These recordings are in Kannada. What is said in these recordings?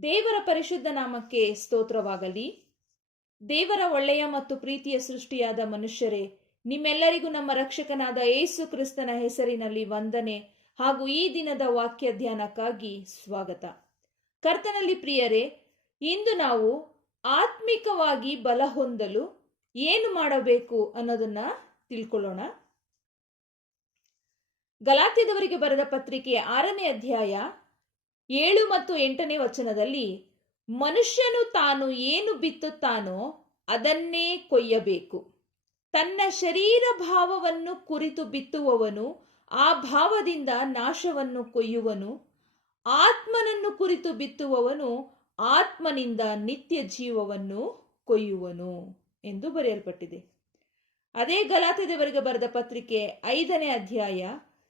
ದೇವರ ಪರಿಶುದ್ಧ ನಾಮಕ್ಕೆ ಸ್ತೋತ್ರವಾಗಲಿ. ದೇವರ ಒಳ್ಳೆಯ ಮತ್ತು ಪ್ರೀತಿಯ ಸೃಷ್ಟಿಯಾದ ಮನುಷ್ಯರೇ, ನಿಮ್ಮೆಲ್ಲರಿಗೂ ನಮ್ಮ ರಕ್ಷಕನಾದ ಯೇಸು ಕ್ರಿಸ್ತನ ಹೆಸರಿನಲ್ಲಿ ವಂದನೆ ಹಾಗೂ ಈ ದಿನದ ವಾಕ್ಯ ಧ್ಯಾನಕ್ಕಾಗಿ ಸ್ವಾಗತ. ಕರ್ತನಲ್ಲಿ ಪ್ರಿಯರೇ, ಇಂದು ನಾವು ಆತ್ಮಿಕವಾಗಿ ಬಲ ಹೊಂದಲು ಏನು ಮಾಡಬೇಕು ಅನ್ನೋದನ್ನ ತಿಳ್ಕೊಳ್ಳೋಣ. ಗಲಾತ್ಯದವರಿಗೆ ಬರೆದ ಪತ್ರಿಕೆ 6ನೇ ಅಧ್ಯಾಯ 7 ಮತ್ತು 8ನೇ ವಚನದಲ್ಲಿ, ಮನುಷ್ಯನು ತಾನು ಏನು ಬಿತ್ತುತ್ತಾನೋ ಅದನ್ನೇ ಕೊಯ್ಯಬೇಕು. ತನ್ನ ಶರೀರ ಭಾವವನ್ನು ಕುರಿತು ಬಿತ್ತುವವನು ಆ ಭಾವದಿಂದ ನಾಶವನ್ನು ಕೊಯ್ಯುವನು. ಆತ್ಮನನ್ನು ಕುರಿತು ಬಿತ್ತುವವನು ಆತ್ಮನಿಂದ ನಿತ್ಯ ಜೀವವನ್ನು ಕೊಯ್ಯುವನು ಎಂದು ಬರೆಯಲ್ಪಟ್ಟಿದೆ. ಅದೇ ಗಲಾತ್ಯದವರಿಗೆ ಬರೆದ ಪತ್ರಿಕೆ 5ನೇ ಅಧ್ಯಾಯ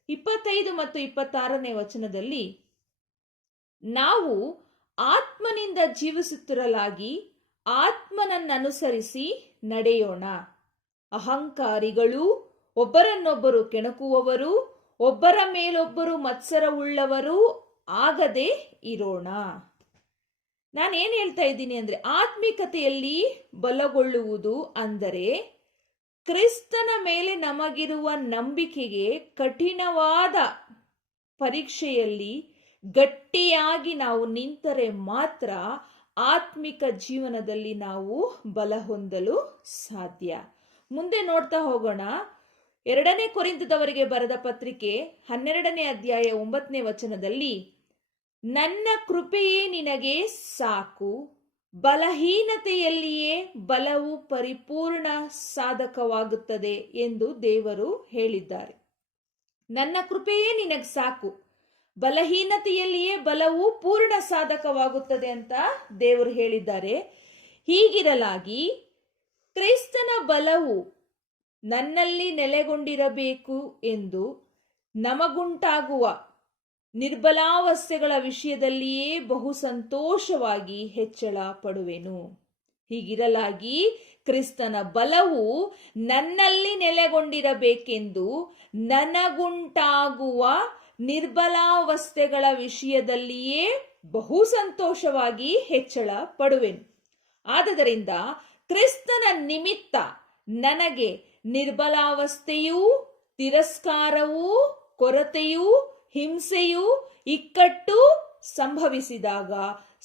25 ಮತ್ತು 26ನೇ ವಚನದಲ್ಲಿ, ನಾವು ಆತ್ಮನಿಂದ ಜೀವಿಸುತ್ತಿರಲಾಗಿ ಆತ್ಮನನ್ನನುಸರಿಸಿ ನಡೆಯೋಣ. ಅಹಂಕಾರಿಗಳು, ಒಬ್ಬರನ್ನೊಬ್ಬರು ಕೆಣಕುವವರು, ಒಬ್ಬರ ಮೇಲೊಬ್ಬರು ಮತ್ಸರವುಳ್ಳವರು ಆಗದೆ ಇರೋಣ. ನಾನೇನು ಹೇಳ್ತಾ ಇದ್ದೀನಿ ಅಂದ್ರೆ, ಆತ್ಮಿಕತೆಯಲ್ಲಿ ಬಲಗೊಳ್ಳುವುದು ಅಂದರೆ ಕ್ರಿಸ್ತನ ಮೇಲೆ ನಮಗಿರುವ ನಂಬಿಕೆಗೆ ಕಠಿಣವಾದ ಪರೀಕ್ಷೆಯಲ್ಲಿ ಗಟ್ಟಿಯಾಗಿ ನಾವು ನಿಂತರೆ ಮಾತ್ರ ಆತ್ಮಿಕ ಜೀವನದಲ್ಲಿ ನಾವು ಬಲ ಹೊಂದಲು ಸಾಧ್ಯ. ಮುಂದೆ ನೋಡ್ತಾ ಹೋಗೋಣ. 2ನೇ ಕೊರಿಂಥದವರಿಗೆ ಬರೆದ ಪತ್ರಿಕೆ 12ನೇ ಅಧ್ಯಾಯ 9ನೇ ವಚನದಲ್ಲಿ, ನನ್ನ ಕೃಪೆಯೇ ನಿನಗೆ ಸಾಕು, ಬಲಹೀನತೆಯಲ್ಲಿಯೇ ಬಲವು ಪರಿಪೂರ್ಣ ಸಾಧಕವಾಗುತ್ತದೆ ಎಂದು ದೇವರು ಹೇಳಿದ್ದಾರೆ. ನನ್ನ ಕೃಪೆಯೇ ನಿನಗೆ ಸಾಕು, ಬಲಹೀನತೆಯಲ್ಲಿಯೇ ಬಲವು ಪೂರ್ಣ ಸಾಧಕವಾಗುತ್ತದೆ ಅಂತ ದೇವರು ಹೇಳಿದ್ದಾರೆ. ಹೀಗಿರಲಾಗಿ ಕ್ರಿಸ್ತನ ಬಲವು ನನ್ನಲ್ಲಿ ನೆಲೆಗೊಂಡಿರಬೇಕು ಎಂದು ನಮಗುಂಟಾಗುವ ನಿರ್ಬಲಾವಸ್ಥೆಗಳ ವಿಷಯದಲ್ಲಿಯೇ ಬಹು ಸಂತೋಷವಾಗಿ ಹೆಚ್ಚಳ ಪಡುವೆನು. ಹೀಗಿರಲಾಗಿ ಕ್ರಿಸ್ತನ ಬಲವು ನನ್ನಲ್ಲಿ ನೆಲೆಗೊಂಡಿರಬೇಕೆಂದು ನನಗುಂಟಾಗುವ ನಿರ್ಬಲಾವಸ್ಥೆಗಳ ವಿಷಯದಲ್ಲಿಯೇ ಬಹು ಸಂತೋಷವಾಗಿ ಹೆಚ್ಚಳ ಪಡುವೆನು. ಆದದರಿಂದ ಕ್ರಿಸ್ತನ ನಿಮಿತ್ತ ನನಗೆ ನಿರ್ಬಲಾವಸ್ಥೆಯೂ, ತಿರಸ್ಕಾರವೂ, ಕೊರತೆಯೂ, ಹಿಂಸೆಯೂ, ಇಕ್ಕಟ್ಟು ಸಂಭವಿಸಿದಾಗ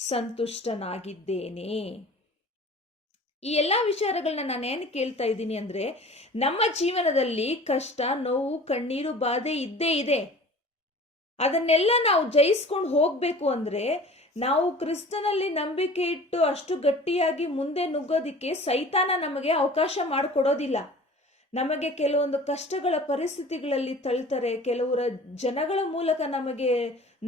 ಸಂತುಷ್ಟನಾಗಿದ್ದೇನೆ. ಈ ಎಲ್ಲಾ ವಿಚಾರಗಳನ್ನ ನಾನೇನು ಕೇಳ್ತಾ ಇದ್ದೀನಿ ಅಂದ್ರೆ, ನಮ್ಮ ಜೀವನದಲ್ಲಿ ಕಷ್ಟ, ನೋವು, ಕಣ್ಣೀರು, ಬಾಧೆ ಇದ್ದೇ ಇದೆ. ಅದನ್ನೆಲ್ಲ ನಾವು ಜಯಿಸ್ಕೊಂಡು ಹೋಗ್ಬೇಕು ಅಂದ್ರೆ ನಾವು ಕ್ರಿಸ್ತನಲ್ಲಿ ನಂಬಿಕೆ ಇಟ್ಟು ಅಷ್ಟು ಗಟ್ಟಿಯಾಗಿ ಮುಂದೆ ನುಗ್ಗೋದಿಕ್ಕೆ ಸೈತಾನ ನಮಗೆ ಅವಕಾಶ ಮಾಡಿಕೊಡೋದಿಲ್ಲ. ನಮಗೆ ಕೆಲವೊಂದು ಕಷ್ಟಗಳ ಪರಿಸ್ಥಿತಿಗಳಲ್ಲಿ ತಳ್ತಾರೆ. ಕೆಲವರ ಜನಗಳ ಮೂಲಕ ನಮಗೆ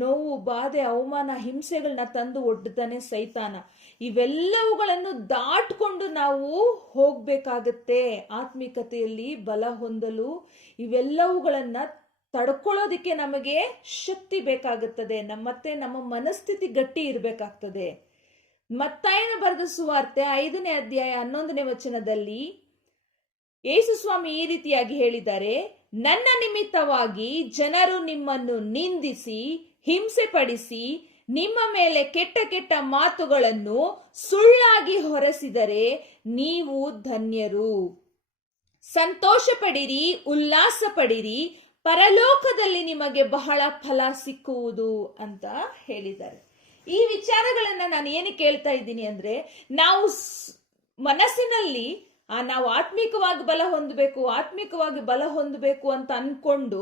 ನೋವು, ಬಾಧೆ, ಅವಮಾನ, ಹಿಂಸೆಗಳನ್ನ ತಂದು ಒಡ್ತಾನೆ ಸೈತಾನ. ಇವೆಲ್ಲವುಗಳನ್ನು ದಾಟ್ಕೊಂಡು ನಾವು ಹೋಗ್ಬೇಕಾಗತ್ತೆ. ಆತ್ಮಿಕತೆಯಲ್ಲಿ ಬಲ ಹೊಂದಲು ಇವೆಲ್ಲವುಗಳನ್ನ ತಡ್ಕೊಳ್ಳೋದಿಕ್ಕೆ ನಮಗೆ ಶಕ್ತಿ ಬೇಕಾಗುತ್ತದೆ. ಮತ್ತೆ ನಮ್ಮ ಮನಸ್ಥಿತಿ ಗಟ್ಟಿ ಇರಬೇಕಾಗ್ತದೆ. ಮತ್ತಾಯನ ಬರೆದ ಸುವಾರ್ತೆ 5ನೇ ಅಧ್ಯಾಯ 11ನೇ ವಚನದಲ್ಲಿ ಯೇಸು ಸ್ವಾಮಿ ಈ ರೀತಿಯಾಗಿ ಹೇಳಿದ್ದಾರೆ, ನನ್ನ ನಿಮಿತ್ತವಾಗಿ ಜನರು ನಿಮ್ಮನ್ನು ನಿಂದಿಸಿ, ಹಿಂಸೆ ಪಡಿಸಿ, ನಿಮ್ಮ ಮೇಲೆ ಕೆಟ್ಟ ಕೆಟ್ಟ ಮಾತುಗಳನ್ನು ಸುಳ್ಳಾಗಿ ಹೊರಸಿದರೆ ನೀವು ಧನ್ಯರು. ಸಂತೋಷ ಪಡಿರಿ, ಉಲ್ಲಾಸ ಪಡಿರಿ, ಪರಲೋಕದಲ್ಲಿ ನಿಮಗೆ ಬಹಳ ಫಲ ಸಿಕ್ಕುವುದು ಅಂತ ಹೇಳಿದ್ದಾರೆ. ಈ ವಿಚಾರಗಳನ್ನ ನಾನು ಏನು ಕೇಳ್ತಾ ಇದ್ದೀನಿ ಅಂದ್ರೆ, ನಾವು ಮನಸ್ಸಿನಲ್ಲಿ ನಾವು ಆತ್ಮಿಕವಾಗಿ ಬಲ ಹೊಂದಬೇಕು ಅಂತ ಅನ್ಕೊಂಡು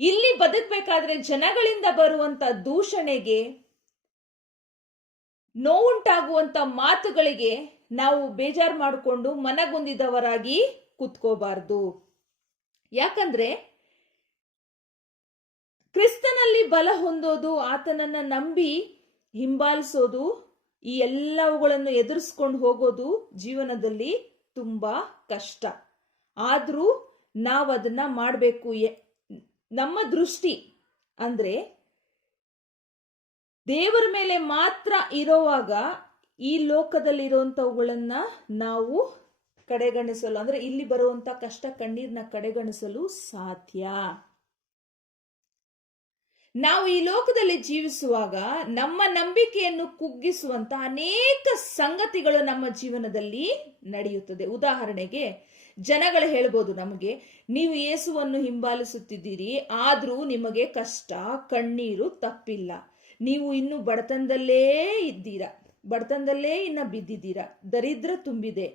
ಇಲ್ಲಿ ಬದುಕಬೇಕಾದ್ರೆ ಜನಗಳಿಂದ ಬರುವಂತ ದೂಷಣೆಗೆ, ನೋವುಂಟಾಗುವಂತ ಮಾತುಗಳಿಗೆ ನಾವು ಬೇಜಾರು ಮಾಡಿಕೊಂಡು ಮನಗುಂದಿದವರಾಗಿ ಕುತ್ಕೋಬಾರ್ದು. ಯಾಕಂದ್ರೆ ಕ್ರಿಸ್ತನಲ್ಲಿ ಬಲ ಹೊಂದೋದು, ಆತನನ್ನ ನಂಬಿ ಹಿಂಬಾಲಿಸೋದು, ಈ ಎಲ್ಲವುಗಳನ್ನು ಎದುರಿಸ್ಕೊಂಡು ಹೋಗೋದು ಜೀವನದಲ್ಲಿ ತುಂಬಾ ಕಷ್ಟ. ಆದ್ರೂ ನಾವು ಅದನ್ನ ಮಾಡಬೇಕು. ನಮ್ಮ ದೃಷ್ಟಿ ಅಂದ್ರೆ ದೇವರ ಮೇಲೆ ಮಾತ್ರ ಇರೋವಾಗ ಈ ಲೋಕದಲ್ಲಿರುವಂತವುಗಳನ್ನ ನಾವು ಕಡೆಗಣಿಸಲು, ಅಂದ್ರೆ ಇಲ್ಲಿ ಬರುವಂತ ಕಷ್ಟ ಕಣ್ಣೀರ್ನ ಕಡೆಗಣಿಸಲು ಸಾಧ್ಯ. ನಾವು ಈ ಲೋಕದಲ್ಲಿ ಜೀವಿಸುವಾಗ ನಮ್ಮ ನಂಬಿಕೆಯನ್ನು ಕುಗ್ಗಿಸುವಂತ ಅನೇಕ ಸಂಗತಿಗಳು ನಮ್ಮ ಜೀವನದಲ್ಲಿ ನಡೆಯುತ್ತದೆ. ಉದಾಹರಣೆಗೆ, ಜನಗಳು ಹೇಳ್ಬೋದು ನಮಗೆ, ನೀವು ಯೇಸುವನ್ನು ಹಿಂಬಾಲಿಸುತ್ತಿದ್ದೀರಿ, ಆದ್ರೂ ನಿಮಗೆ ಕಷ್ಟ, ಕಣ್ಣೀರು ತಪ್ಪಿಲ್ಲ, ನೀವು ಇನ್ನು ಬಡತನದಲ್ಲೇ ಇದ್ದೀರಾ, ಬಡತನದಲ್ಲೇ ಇನ್ನ ಬಿದ್ದಿದ್ದೀರಾ, ದರಿದ್ರ ತುಂಬಿದೆ,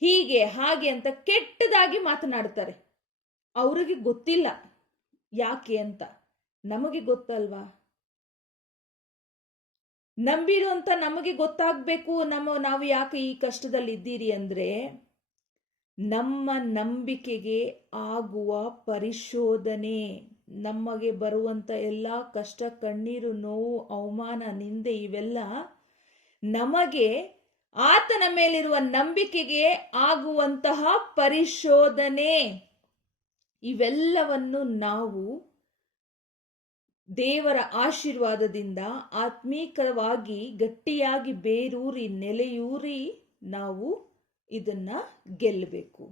ಹೀಗೆ ಹಾಗೆ ಅಂತ ಕೆಟ್ಟದಾಗಿ ಮಾತನಾಡ್ತಾರೆ. ಅವ್ರಿಗೆ ಗೊತ್ತಿಲ್ಲ ಯಾಕೆ ಅಂತ, ನಮಗೆ ಗೊತ್ತಲ್ವಾ? ನಂಬಿರುವಂತ ನಮಗೆ ಗೊತ್ತಾಗ್ಬೇಕು ನಾವು ಯಾಕೆ ಈ ಕಷ್ಟದಲ್ಲಿ ಇದ್ದೀರಿ ಅಂದ್ರೆ, ನಮ್ಮ ನಂಬಿಕೆಗೆ ಆಗುವ ಪರಿಶೋಧನೆ, ನಮಗೆ ಬರುವಂತ ಎಲ್ಲಾ ಕಷ್ಟ, ಕಣ್ಣೀರು, ನೋವು, ಅವಮಾನ, ನಿಂದೆ ಇವೆಲ್ಲ ನಮಗೆ ಆತನ ಮೇಲಿರುವ ನಂಬಿಕೆಗೆ ಆಗುವಂತಹ ಪರಿಶೋಧನೆ. ಇವೆಲ್ಲವನ್ನು ನಾವು ದೇವರ ಆಶೀರ್ವಾದದಿಂದ ಆತ್ಮೀಕವಾಗಿ ಗಟ್ಟಿಯಾಗಿ ಬೇರೂರಿ ನೆಲೆಯೂರಿ ನಾವು ಇದನ್ನ ಗೆಲ್ಲಬೇಕು.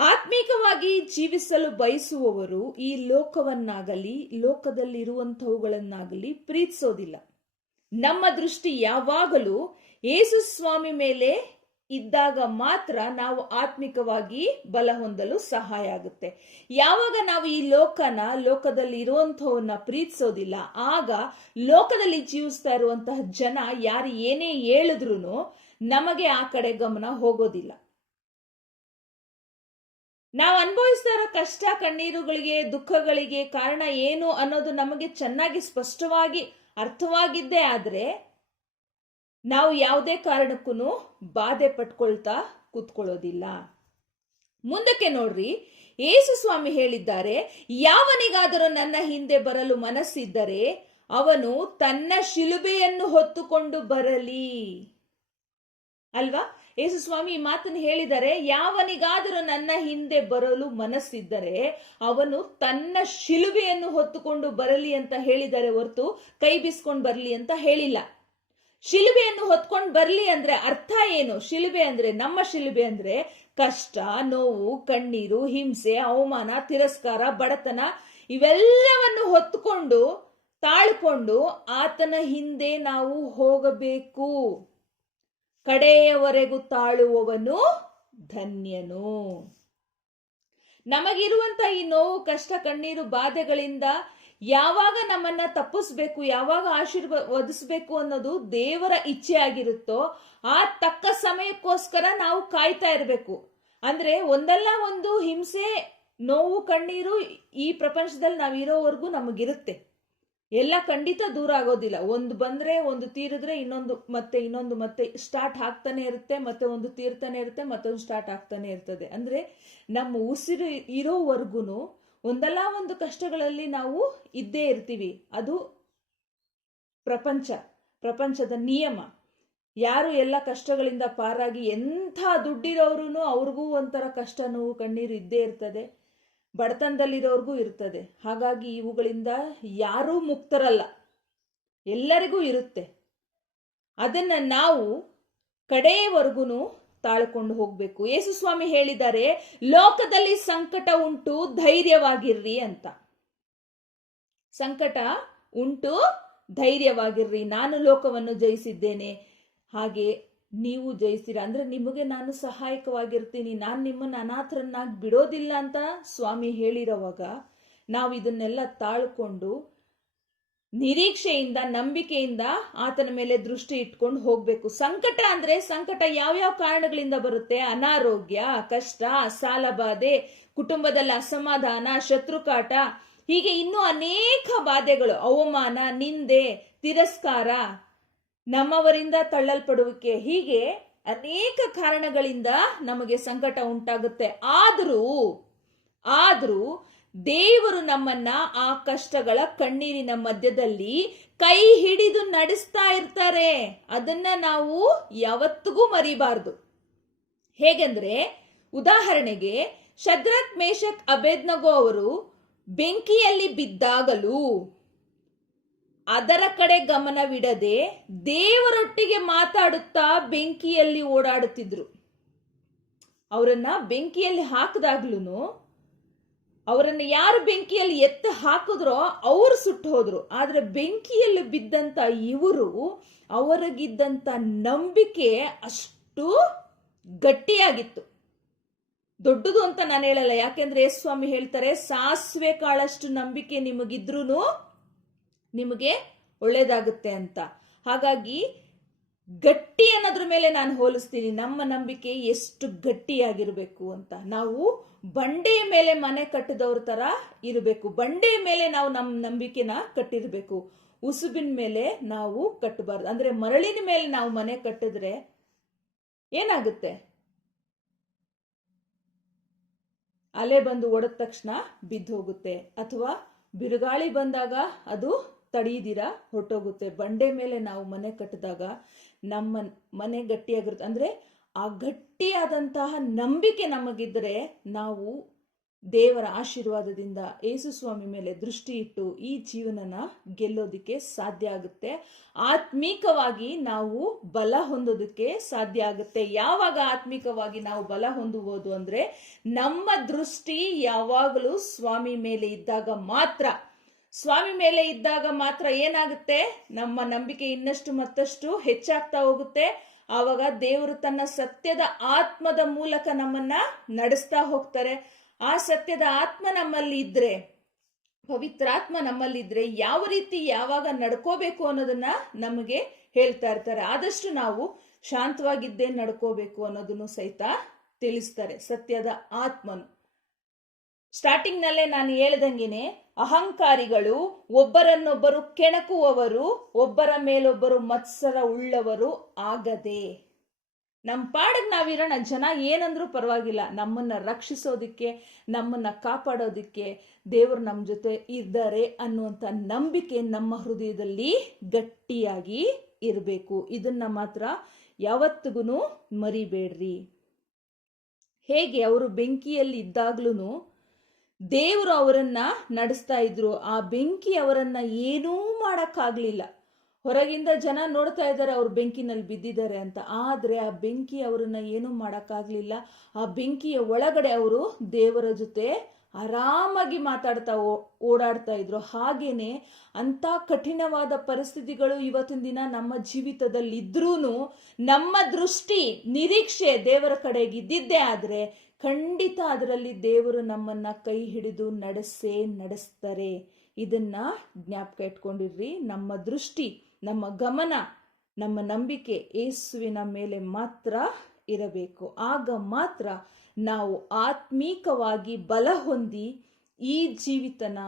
ಆತ್ಮೀಕವಾಗಿ ಜೀವಿಸಲು ಬಯಸುವವರು ಈ ಲೋಕವನ್ನಾಗಲಿ ಲೋಕದಲ್ಲಿರುವಂತವುಗಳನ್ನಾಗಲಿ ಪ್ರೀತಿಸೋದಿಲ್ಲ. ನಮ್ಮ ದೃಷ್ಟಿ ಯಾವಾಗಲೂ ಯೇಸು ಸ್ವಾಮಿ ಮೇಲೆ ಇದ್ದಾಗ ಮಾತ್ರ ನಾವು ಆತ್ಮಿಕವಾಗಿ ಬಲ ಹೊಂದಲು ಸಹಾಯ ಆಗುತ್ತೆ. ಯಾವಾಗ ನಾವು ಈ ಲೋಕದಲ್ಲಿ ಇರುವಂತವನ್ನ ಪ್ರೀತಿಸೋದಿಲ್ಲ, ಆಗ ಲೋಕದಲ್ಲಿ ಜೀವಿಸ್ತಾ ಇರುವಂತಹ ಜನ ಯಾರು ಏನೇ ಹೇಳಿದ್ರು ನಮಗೆ ಆ ಕಡೆ ಗಮನ ಹೋಗೋದಿಲ್ಲ. ನಾವು ಅನುಭವಿಸ್ತಾ ಇರೋ ಕಷ್ಟ, ಕಣ್ಣೀರುಗಳಿಗೆ, ದುಃಖಗಳಿಗೆ ಕಾರಣ ಏನು ಅನ್ನೋದು ನಮಗೆ ಚೆನ್ನಾಗಿ ಸ್ಪಷ್ಟವಾಗಿ ಅರ್ಥವಾಗಿದ್ದೇ ಆದ್ರೆ ನಾವು ಯಾವುದೇ ಕಾರಣಕ್ಕೂ ಬಾಧೆ ಪಟ್ಕೊಳ್ತಾ ಕೂತ್ಕೊಳ್ಳೋದಿಲ್ಲ. ಮುಂದಕ್ಕೆ ನೋಡ್ರಿ, ಯೇಸು ಸ್ವಾಮಿ ಹೇಳಿದ್ದಾರೆ, ಯಾವನಿಗಾದರೂ ನನ್ನ ಹಿಂದೆ ಬರಲು ಮನಸ್ಸಿದ್ದರೆ ಅವನು ತನ್ನ ಶಿಲುಬೆಯನ್ನು ಹೊತ್ತುಕೊಂಡು ಬರಲಿ. ಅಲ್ವಾ? ಯೇಸು ಸ್ವಾಮಿ ಈ ಮಾತನ್ನು ಹೇಳಿದರೆ, ಯಾವನಿಗಾದರೂ ನನ್ನ ಹಿಂದೆ ಬರಲು ಮನಸ್ಸಿದ್ದರೆ ಅವನು ತನ್ನ ಶಿಲುಬೆಯನ್ನು ಹೊತ್ತುಕೊಂಡು ಬರಲಿ ಅಂತ ಹೇಳಿದರೆ ಹೊರತು ಕೈ ಬೀಸ್ಕೊಂಡು ಬರಲಿ ಅಂತ ಹೇಳಿಲ್ಲ. ಶಿಲುಬೆಯನ್ನು ಹೊತ್ಕೊಂಡು ಬರ್ಲಿ ಅಂದ್ರೆ ಅರ್ಥ ಏನು? ಶಿಲುಬೆ ಅಂದ್ರೆ, ನಮ್ಮ ಶಿಲುಬೆ ಅಂದ್ರೆ ಕಷ್ಟ, ನೋವು, ಕಣ್ಣೀರು, ಹಿಂಸೆ, ಅವಮಾನ, ತಿರಸ್ಕಾರ, ಬಡತನ ಇವೆಲ್ಲವನ್ನು ಹೊತ್ತುಕೊಂಡು ತಾಳ್ಕೊಂಡು ಆತನ ಹಿಂದೆ ನಾವು ಹೋಗಬೇಕು. ಕಡೆಯವರೆಗೂ ತಾಳುವವನು ಧನ್ಯನು. ನಮಗಿರುವಂತ ಈ ನೋವು, ಕಷ್ಟ, ಕಣ್ಣೀರು, ಬಾಧೆಗಳಿಂದ ಯಾವಾಗ ನಮ್ಮನ್ನ ತಪ್ಪಿಸ್ಬೇಕು, ಯಾವಾಗ ಆಶೀರ್ವದಿಸ್ಬೇಕು ಅನ್ನೋದು ದೇವರ ಇಚ್ಛೆ ಆಗಿರುತ್ತೋ ಆ ತಕ್ಕ ಸಮಯಕ್ಕೋಸ್ಕರ ನಾವು ಕಾಯ್ತಾ ಇರಬೇಕು. ಅಂದ್ರೆ ಒಂದಲ್ಲ ಒಂದು ಹಿಂಸೆ, ನೋವು, ಕಣ್ಣೀರು ಈ ಪ್ರಪಂಚದಲ್ಲಿ ನಾವಿರೋವರೆಗೂ ನಮಗಿರುತ್ತೆ. ಎಲ್ಲ ಖಂಡಿತ ದೂರ ಆಗೋದಿಲ್ಲ. ಒಂದು ಬಂದ್ರೆ, ಒಂದು ತೀರಿದ್ರೆ ಇನ್ನೊಂದು ಮತ್ತೆ ಸ್ಟಾರ್ಟ್ ಆಗ್ತಾನೆ ಇರುತ್ತೆ, ಮತ್ತೆ ಒಂದು ತೀರ್ತಾನೆ ಇರುತ್ತೆ, ಮತ್ತೊಂದು ಸ್ಟಾರ್ಟ್ ಆಗ್ತಾನೆ ಇರ್ತದೆ. ಅಂದ್ರೆ ನಮ್ಮ ಉಸಿರು ಇರೋವರೆಗೂ ಒಂದಲ್ಲ ಒಂದು ಕಷ್ಟಗಳಲ್ಲಿ ನಾವು ಇದ್ದೇ ಇರ್ತೀವಿ. ಅದು ಪ್ರಪಂಚದ ನಿಯಮ. ಯಾರು ಎಲ್ಲ ಕಷ್ಟಗಳಿಂದ ಪಾರಾಗಿ ಎಂಥ ದುಡ್ಡಿರೋರು ಅವ್ರಿಗೂ ಒಂಥರ ಕಷ್ಟ, ನೋವು, ಕಣ್ಣೀರು ಇದ್ದೇ ಇರ್ತದೆ. ಬಡತನದಲ್ಲಿರೋರ್ಗೂ ಇರ್ತದೆ. ಹಾಗಾಗಿ ಇವುಗಳಿಂದ ಯಾರೂ ಮುಕ್ತರಲ್ಲ, ಎಲ್ಲರಿಗೂ ಇರುತ್ತೆ. ಅದನ್ನ ನಾವು ಕಡೆಯವರೆಗೂ ತಾಳ್ಕೊಂಡು ಹೋಗ್ಬೇಕು. ಯೇಸು ಸ್ವಾಮಿ ಹೇಳಿದ್ದಾರೆ, ಲೋಕದಲ್ಲಿ ಸಂಕಟ ಉಂಟು, ಧೈರ್ಯವಾಗಿರ್ರಿ ಅಂತ. ಸಂಕಟ ಉಂಟು, ಧೈರ್ಯವಾಗಿರ್ರಿ, ನಾನು ಲೋಕವನ್ನು ಜಯಿಸಿದ್ದೇನೆ, ಹಾಗೆ ನೀವು ಜಯಿಸ್ತೀರ. ಅಂದ್ರೆ ನಿಮಗೆ ನಾನು ಸಹಾಯಕವಾಗಿರ್ತೀನಿ, ನಾನು ನಿಮ್ಮನ್ನು ಅನಾಥರನ್ನಾಗಿ ಬಿಡೋದಿಲ್ಲ ಅಂತ ಸ್ವಾಮಿ ಹೇಳಿರೋವಾಗ ನಾವು ಇದನ್ನೆಲ್ಲ ತಾಳ್ಕೊಂಡು ನಿರೀಕ್ಷೆಯಿಂದ, ನಂಬಿಕೆಯಿಂದ ಆತನ ಮೇಲೆ ದೃಷ್ಟಿ ಇಟ್ಕೊಂಡು ಹೋಗ್ಬೇಕು. ಸಂಕಟ ಅಂದ್ರೆ, ಸಂಕಟ ಯಾವ್ಯಾವ ಕಾರಣಗಳಿಂದ ಬರುತ್ತೆ? ಅನಾರೋಗ್ಯ, ಕಷ್ಟ, ಸಾಲಬಾಧೆ, ಕುಟುಂಬದಲ್ಲಿ ಅಸಮಾಧಾನ, ಶತ್ರುಕಾಟ, ಹೀಗೆ ಇನ್ನೂ ಅನೇಕ ಬಾಧೆಗಳು, ಅವಮಾನ, ನಿಂದೆ, ತಿರಸ್ಕಾರ, ನಮ್ಮವರಿಂದ ತಳ್ಳಲ್ಪಡುವಿಕೆ, ಹೀಗೆ ಅನೇಕ ಕಾರಣಗಳಿಂದ ನಮಗೆ ಸಂಕಟ ಉಂಟಾಗುತ್ತೆ. ಆದ್ರೂ ದೇವರು ನಮ್ಮನ್ನ ಆ ಕಷ್ಟಗಳ, ಕಣ್ಣೀರಿನ ಮಧ್ಯದಲ್ಲಿ ಕೈ ಹಿಡಿದು ನಡೆಸ್ತಾ ಇರ್ತಾರೆ. ಅದನ್ನ ನಾವು ಯಾವತ್ತಿಗೂ ಮರಿಬಾರ್ದು. ಹೇಗೆಂದ್ರೆ, ಉದಾಹರಣೆಗೆ ಶದ್ರಕ್, ಮೇಷಕ್, ಅಬೇದ್ನಗೋ ಅವರು ಬೆಂಕಿಯಲ್ಲಿ ಬಿದ್ದಾಗಲೂ ಅದರ ಕಡೆ ಗಮನವಿಡದೆ ದೇವರೊಟ್ಟಿಗೆ ಮಾತಾಡುತ್ತಾ ಬೆಂಕಿಯಲ್ಲಿ ಓಡಾಡುತ್ತಿದ್ರು. ಅವರನ್ನ ಬೆಂಕಿಯಲ್ಲಿ ಹಾಕಿದಾಗ್ಲೂ ಅವರನ್ನು ಯಾರು ಬೆಂಕಿಯಲ್ಲಿ ಎತ್ತ ಹಾಕಿದ್ರೋ ಅವರು ಸುಟ್ಟು ಹೋದ್ರು. ಆದ್ರೆ ಬೆಂಕಿಯಲ್ಲಿ ಬಿದ್ದಂತ ಇವರು, ಅವರಿಗಿದ್ದಂತ ನಂಬಿಕೆ ಅಷ್ಟು ಗಟ್ಟಿಯಾಗಿತ್ತು. ದೊಡ್ಡದು ಅಂತ ನಾನು ಹೇಳಲ್ಲ, ಯಾಕೆಂದ್ರೆ ಯೇಸು ಸ್ವಾಮಿ ಹೇಳ್ತಾರೆ, ಸಾಸಿವೆ ಕಾಳಷ್ಟು ನಂಬಿಕೆ ನಿಮಗಿದ್ರೂ ನಿಮಗೆ ಒಳ್ಳೇದಾಗುತ್ತೆ ಅಂತ. ಹಾಗಾಗಿ ಗಟ್ಟಿ ಅನ್ನೋದ್ರ ಮೇಲೆ ನಾನು ಹೋಲಿಸ್ತೀನಿ, ನಮ್ಮ ನಂಬಿಕೆ ಎಷ್ಟು ಗಟ್ಟಿಯಾಗಿರ್ಬೇಕು ಅಂತ. ನಾವು ಬಂಡೆಯ ಮೇಲೆ ಮನೆ ಕಟ್ಟಿದವ್ರ ತರ ಇರಬೇಕು. ಬಂಡೆಯ ಮೇಲೆ ನಾವು ನಮ್ಮ ನಂಬಿಕೆನ ಕಟ್ಟಿರ್ಬೇಕು, ಉಸುಬಿನ ಮೇಲೆ ನಾವು ಕಟ್ಟಬಾರ್ದು. ಅಂದ್ರೆ ಮರಳಿನ ಮೇಲೆ ನಾವು ಮನೆ ಕಟ್ಟಿದ್ರೆ ಏನಾಗುತ್ತೆ? ಅಲೆ ಬಂದು ಒಡೆದ ತಕ್ಷಣ ಬಿದ್ದು ಹೋಗುತ್ತೆ, ಅಥವಾ ಬಿರುಗಾಳಿ ಬಂದಾಗ ಅದು ತಡೆಯದಿರ ಹೊರಟೋಗುತ್ತೆ. ಬಂಡೆ ಮೇಲೆ ನಾವು ಮನೆ ಕಟ್ಟಿದಾಗ ನಮ್ಮ ಮನೆ ಗಟ್ಟಿಯಾಗಿರುತ್ತೆ. ಅಂದ್ರೆ ಆ ಗಟ್ಟಿಯಾದಂತಹ ನಂಬಿಕೆ ನಮಗಿದ್ರೆ ನಾವು ದೇವರ ಆಶೀರ್ವಾದದಿಂದ ಯೇಸು ಸ್ವಾಮಿ ಮೇಲೆ ದೃಷ್ಟಿ ಇಟ್ಟು ಈ ಜೀವನನ ಗೆಲ್ಲೋದಿಕ್ಕೆ ಸಾಧ್ಯ ಆಗುತ್ತೆ. ಆತ್ಮೀಕವಾಗಿ ನಾವು ಬಲ ಹೊಂದೋದಕ್ಕೆ ಸಾಧ್ಯ ಆಗುತ್ತೆ. ಯಾವಾಗ ಆತ್ಮಿಕವಾಗಿ ನಾವು ಬಲ ಹೊಂದಬಹುದು ಅಂದ್ರೆ, ನಮ್ಮ ದೃಷ್ಟಿ ಯಾವಾಗಲೂ ಸ್ವಾಮಿ ಮೇಲೆ ಇದ್ದಾಗ ಮಾತ್ರ. ಸ್ವಾಮಿ ಮೇಲೆ ಇದ್ದಾಗ ಮಾತ್ರ ಏನಾಗುತ್ತೆ? ನಮ್ಮ ನಂಬಿಕೆ ಇನ್ನಷ್ಟು ಮತ್ತಷ್ಟು ಹೆಚ್ಚಾಗ್ತಾ ಹೋಗುತ್ತೆ. ಆವಾಗ ದೇವರು ತನ್ನ ಸತ್ಯದ ಆತ್ಮದ ಮೂಲಕ ನಮ್ಮನ್ನ ನಡೆಸ್ತಾ ಹೋಗ್ತಾರೆ. ಆ ಸತ್ಯದ ಆತ್ಮ ನಮ್ಮಲ್ಲಿ ಇದ್ರೆ, ಪವಿತ್ರಾತ್ಮ ನಮ್ಮಲ್ಲಿದ್ರೆ ಯಾವ ರೀತಿ ಯಾವಾಗ ನಡ್ಕೋಬೇಕು ಅನ್ನೋದನ್ನ ನಮಗೆ ಹೇಳ್ತಾ ಇರ್ತಾರೆ. ಆದಷ್ಟು ನಾವು ಶಾಂತವಾಗಿದ್ದೇ ನಡ್ಕೋಬೇಕು ಅನ್ನೋದನ್ನು ಸಹಿತ ತಿಳಿಸ್ತಾರೆ ಸತ್ಯದ ಆತ್ಮನು. ಸ್ಟಾರ್ಟಿಂಗ್ ನಲ್ಲೇ ನಾನು ಹೇಳ್ದಂಗೆನೆ, ಅಹಂಕಾರಿಗಳು, ಒಬ್ಬರನ್ನೊಬ್ಬರು ಕೆಣಕುವವರು, ಒಬ್ಬರ ಮೇಲೊಬ್ಬರು ಮತ್ಸರ ಉಳ್ಳವರು ಆಗದೆ. ನಮ್ಮ ಪಾಡಿಗೆ ನಾವಿರೋಣ, ಜನ ಏನಂದ್ರೂ ಪರವಾಗಿಲ್ಲ, ನಮ್ಮನ್ನ ರಕ್ಷಿಸೋದಿಕ್ಕೆ, ನಮ್ಮನ್ನ ಕಾಪಾಡೋದಿಕ್ಕೆ ದೇವರು ನಮ್ಮ ಜೊತೆ ಇದ್ದಾರೆ ಅನ್ನುವಂಥ ನಂಬಿಕೆ ನಮ್ಮ ಹೃದಯದಲ್ಲಿ ಗಟ್ಟಿಯಾಗಿ ಇರಬೇಕು. ಇದನ್ನ ಮಾತ್ರ ಯಾವತ್ತಿಗೂ ಮರಿಬೇಡ್ರಿ. ಹೇಗೆ ಅವರು ಬೆಂಕಿಯಲ್ಲಿ ಇದ್ದಾಗ್ಲೂ ದೇವರು ಅವರನ್ನ ನಡೆಸ್ತಾ ಇದ್ರು, ಆ ಬೆಂಕಿ ಅವರನ್ನ ಏನೂ ಮಾಡಕ್ಕಾಗ್ಲಿಲ್ಲ. ಹೊರಗಿಂದ ಜನ ನೋಡ್ತಾ ಇದ್ದಾರೆ ಅವ್ರು ಬೆಂಕಿನಲ್ಲಿ ಬಿದ್ದಿದ್ದಾರೆ ಅಂತ, ಆದ್ರೆ ಆ ಬೆಂಕಿ ಅವರನ್ನ ಏನೂ ಮಾಡಕ್ಕಾಗ್ಲಿಲ್ಲ. ಆ ಬೆಂಕಿಯ ಒಳಗಡೆ ಅವರು ದೇವರ ಜೊತೆ ಆರಾಮಾಗಿ ಮಾತಾಡ್ತಾ ಓಡಾಡ್ತಾ ಇದ್ರು. ಹಾಗೇನೆ ಅಂತ ಕಠಿಣವಾದ ಪರಿಸ್ಥಿತಿಗಳು ಇವತ್ತಿನ ದಿನ ನಮ್ಮ ಜೀವಿತದಲ್ಲಿ ಇದ್ರೂನು ನಮ್ಮ ದೃಷ್ಟಿ, ನಿರೀಕ್ಷೆ ದೇವರ ಕಡೆಗೆ ಇದ್ದಿದ್ದೇ ಆದ್ರೆ ಖಂಡಿತ ಅದರಲ್ಲಿ ದೇವರು ನಮ್ಮನ್ನ ಕೈ ಹಿಡಿದು ನಡೆಸ್ತಾರೆ. ಇದನ್ನ ಜ್ಞಾಪಕ ಇಟ್ಕೊಂಡಿರ್ರಿ. ನಮ್ಮ ದೃಷ್ಟಿ, ನಮ್ಮ ಗಮನ, ನಮ್ಮ ನಂಬಿಕೆ ಯೇಸುವಿನ ಮೇಲೆ ಮಾತ್ರ ಇರಬೇಕು. ಆಗ ಮಾತ್ರ ನಾವು ಆತ್ಮೀಕವಾಗಿ ಬಲ ಹೊಂದಿ ಈ ಜೀವಿತನ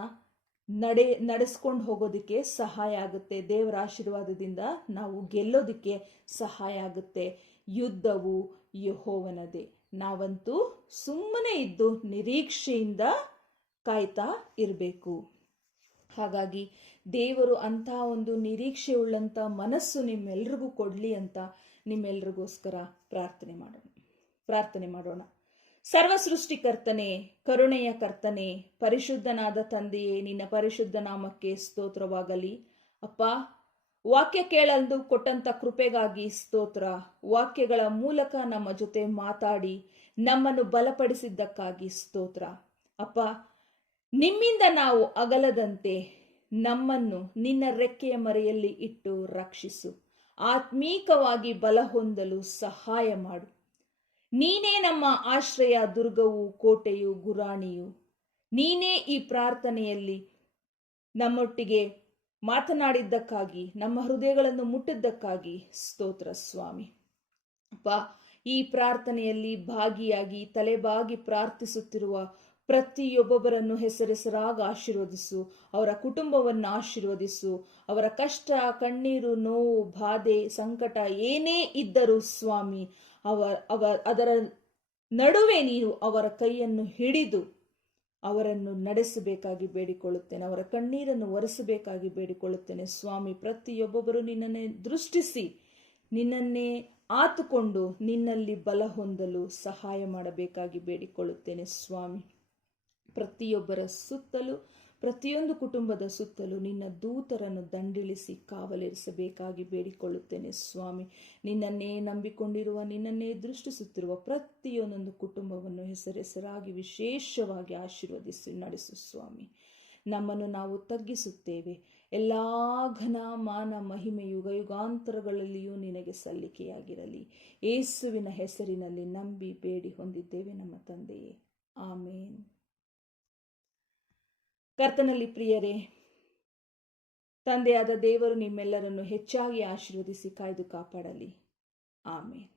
ನಡೆಸ್ಕೊಂಡು ಹೋಗೋದಕ್ಕೆ ಸಹಾಯ ಆಗುತ್ತೆ. ದೇವರ ಆಶೀರ್ವಾದದಿಂದ ನಾವು ಗೆಲ್ಲೋದಕ್ಕೆ ಸಹಾಯ ಆಗುತ್ತೆ. ಯುದ್ಧವು ಯೆಹೋವನದೇ. ನಾವಂತೂ ಸುಮ್ಮನೆ ಇದ್ದು ನಿರೀಕ್ಷೆಯಿಂದ ಕಾಯ್ತಾ ಇರಬೇಕು. ಹಾಗಾಗಿ ದೇವರು ಅಂತಹ ಒಂದು ನಿರೀಕ್ಷೆ ಉಳ್ಳಂತ ಮನಸ್ಸು ನಿಮ್ಮೆಲ್ರಿಗೂ ಕೊಡ್ಲಿ ಅಂತ ನಿಮ್ಮೆಲ್ರಿಗೋಸ್ಕರ ಪ್ರಾರ್ಥನೆ ಮಾಡೋಣ. ಸರ್ವ ಸೃಷ್ಟಿಕರ್ತನೆ, ಕರುಣೆಯ ಕರ್ತನೆ, ಪರಿಶುದ್ಧನಾದ ತಂದೆಯೇ, ನಿನ್ನ ಪರಿಶುದ್ಧ ನಾಮಕ್ಕೆ ಸ್ತೋತ್ರವಾಗಲಿ. ಅಪ್ಪ, ವಾಕ್ಯ ಕೇಳಲು ಕೊಟ್ಟಂತ ಕೃಪೆಗಾಗಿ ಸ್ತೋತ್ರ. ವಾಕ್ಯಗಳ ಮೂಲಕ ನಮ್ಮ ಜೊತೆ ಮಾತಾಡಿ ನಮ್ಮನ್ನು ಬಲಪಡಿಸಿದ್ದಕ್ಕಾಗಿ ಸ್ತೋತ್ರ. ಅಪ್ಪ, ನಿಮ್ಮಿಂದ ನಾವು ಅಗಲದಂತೆ ನಮ್ಮನ್ನು ನಿನ್ನ ರೆಕ್ಕೆಯ ಮರೆಯಲ್ಲಿ ಇಟ್ಟು ರಕ್ಷಿಸು. ಆತ್ಮೀಕವಾಗಿ ಬಲ ಹೊಂದಲು ಸಹಾಯ ಮಾಡು. ನೀನೇ ನಮ್ಮ ಆಶ್ರಯ, ದುರ್ಗವು, ಕೋಟೆಯು, ಗುರಾಣಿಯು. ನೀನೇ ಈ ಪ್ರಾರ್ಥನೆಯಲ್ಲಿ ನಮ್ಮೊಟ್ಟಿಗೆ ಮಾತನಾಡಿದ್ದಕ್ಕಾಗಿ, ನಮ್ಮ ಹೃದಯಗಳನ್ನು ಮುಟ್ಟಿದ್ದಕ್ಕಾಗಿ ಸ್ತೋತ್ರ ಸ್ವಾಮಿ. ಅಪ್ಪ, ಈ ಪ್ರಾರ್ಥನೆಯಲ್ಲಿ ಭಾಗಿಯಾಗಿ ತಲೆಬಾಗಿ ಪ್ರಾರ್ಥಿಸುತ್ತಿರುವ ಪ್ರತಿಯೊಬ್ಬೊಬ್ಬರನ್ನು ಹೆಸರಾಗಿ ಆಶೀರ್ವದಿಸು. ಅವರ ಕುಟುಂಬವನ್ನು ಆಶೀರ್ವದಿಸು. ಅವರ ಕಷ್ಟ, ಕಣ್ಣೀರು, ನೋವು, ಬಾಧೆ, ಸಂಕಟ ಏನೇ ಇದ್ದರೂ ಸ್ವಾಮಿ, ಅದರ ನಡುವೆ ನೀನು ಅವರ ಕೈಯನ್ನು ಹಿಡಿದು ಅವರನ್ನು ನಡೆಸಬೇಕಾಗಿ ಬೇಡಿಕೊಳ್ಳುತ್ತೇನೆ. ಅವರ ಕಣ್ಣೀರನ್ನು ಒರೆಸಬೇಕಾಗಿ ಬೇಡಿಕೊಳ್ಳುತ್ತೇನೆ ಸ್ವಾಮಿ. ಪ್ರತಿಯೊಬ್ಬೊಬ್ಬರು ನಿನ್ನನ್ನೇ ದೃಷ್ಟಿಸಿ, ನಿನ್ನನ್ನೇ ಆತುಕೊಂಡು ನಿನ್ನಲ್ಲಿ ಬಲ ಹೊಂದಲು ಸಹಾಯ ಮಾಡಬೇಕಾಗಿ ಬೇಡಿಕೊಳ್ಳುತ್ತೇನೆ ಸ್ವಾಮಿ. ಪ್ರತಿಯೊಬ್ಬರ ಸುತ್ತಲೂ, ಪ್ರತಿಯೊಂದು ಕುಟುಂಬದ ಸುತ್ತಲೂ ನಿನ್ನ ದೂತರನ್ನು ದಂಡಿಳಿಸಿ ಕಾವಲಿರಿಸಬೇಕಾಗಿ ಬೇಡಿಕೊಳ್ಳುತ್ತೇನೆ ಸ್ವಾಮಿ. ನಿನ್ನನ್ನೇ ನಂಬಿಕೊಂಡಿರುವ, ನಿನ್ನನ್ನೇ ದೃಷ್ಟಿಸುತ್ತಿರುವ ಪ್ರತಿಯೊಂದೊಂದು ಕುಟುಂಬವನ್ನು ಹೆಸರಾಗಿ ವಿಶೇಷವಾಗಿ ಆಶೀರ್ವದಿಸಿ ನಡೆಸು ಸ್ವಾಮಿ. ನಮ್ಮನ್ನು ನಾವು ತಗ್ಗಿಸುತ್ತೇವೆ. ಎಲ್ಲ ಘನ ಮಾನ ಮಹಿಮೆ ಯುಗ ಯುಗಾಂತರಗಳಲ್ಲಿಯೂ ನಿನಗೆ ಸಲ್ಲಿಕೆಯಾಗಿರಲಿ. ಯೇಸುವಿನ ಹೆಸರಿನಲ್ಲಿ ನಂಬಿ ಬೇಡಿ ಹೊಂದಿದ್ದೇವೆ ನಮ್ಮ ತಂದೆಯೇ, ಆಮೇನ್. ಕರ್ತನಲ್ಲಿ ಪ್ರಿಯರೇ, ತಂದೆಯಾದ ದೇವರು ನಿಮ್ಮೆಲ್ಲರನ್ನು ಹೆಚ್ಚಾಗಿ ಆಶೀರ್ವದಿಸಿ ಕಾಯ್ದು ಕಾಪಾಡಲಿ. ಆಮೇನ್.